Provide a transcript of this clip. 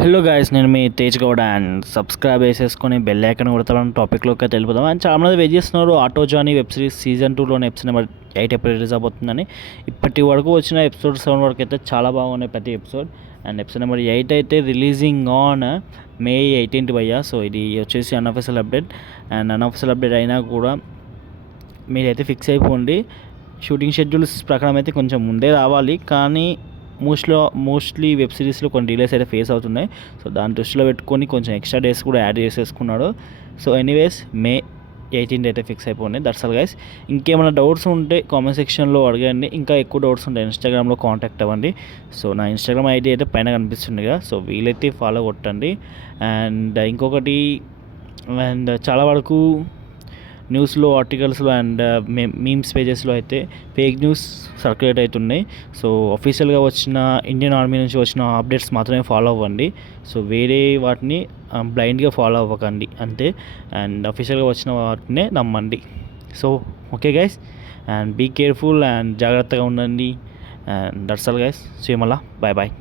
Hello guys, నేను మీ Tej Gowda and subscribe చేసేసుకొని బెల్ ఐకాన్ కొడతామని టాపిక్లోకి తెలుపుదాం. అండ్ చాలామంది వెయిట్ చేస్తున్నారు auto Johnny web series season 2లోని ఎపిసోడ్ నెంబర్ 8 ఎప్పుడు రిలీజ్ అవబోతుందని. ఇప్పటి వరకు వచ్చిన ఎపిసోడ్ 7 వరకు అయితే చాలా బాగున్నాయి ప్రతి ఎపిసోడ్. అండ్ ఎపిసోడ్ నెంబర్ 8 అయితే రిలీజింగ్ ఆన్ May 18th భయ్యా. సో ఇది వచ్చేసి unofficial update. And unofficial update అయినా కూడా మీరైతే ఫిక్స్ అయిపోండి. షూటింగ్ షెడ్యూల్స్ ప్రకారం అయితే కొంచెం ముందే రావాలి, కానీ మోస్ట్లీ వెబ్ సిరీస్లో కొన్ని డిలేస్ అయితే ఫేస్ అవుతున్నాయి. సో దాన్ని దృష్టిలో పెట్టుకొని కొంచెం ఎక్స్ట్రా డేస్ కూడా యాడ్ చేసేసుకున్నాడు. సో ఎనీవేస్ May 18th అయితే ఫిక్స్ అయిపోయింది. That's all guys. ఇంకేమైనా డౌట్స్ ఉంటే కామెంట్ సెక్షన్లో అడగండి. ఇంకా ఎక్కువ డౌట్స్ ఉంటే ఇన్స్టాగ్రామ్లో కాంటాక్ట్ అవ్వండి. సో నా ఇన్స్టాగ్రామ్ ఐడి అయితే పైన కనిపిస్తుంది కదా, సో వీలైతే ఫాలో కొట్టండి. అండ్ ఇంకొకటి, చాలా వరకు న్యూస్లో, ఆర్టికల్స్లో అండ్ మీమ్స్ పేజెస్లో అయితే ఫేక్ న్యూస్ సర్క్యులేట్ అవుతున్నాయి. సో అఫీషియల్గా వచ్చిన ఇండియన్ ఆర్మీ నుంచి వచ్చిన అప్డేట్స్ మాత్రమే ఫాలో అవ్వండి. సో వేరే వాటిని బ్లైండ్గా ఫాలో అవ్వకండి అంతే. అండ్ అఫీషియల్గా వచ్చిన వాటినే నమ్మండి. So okay guys, and be careful and జాగ్రత్తగా ఉండండి. And that's all guys. See you మళ్ళా. Bye bye.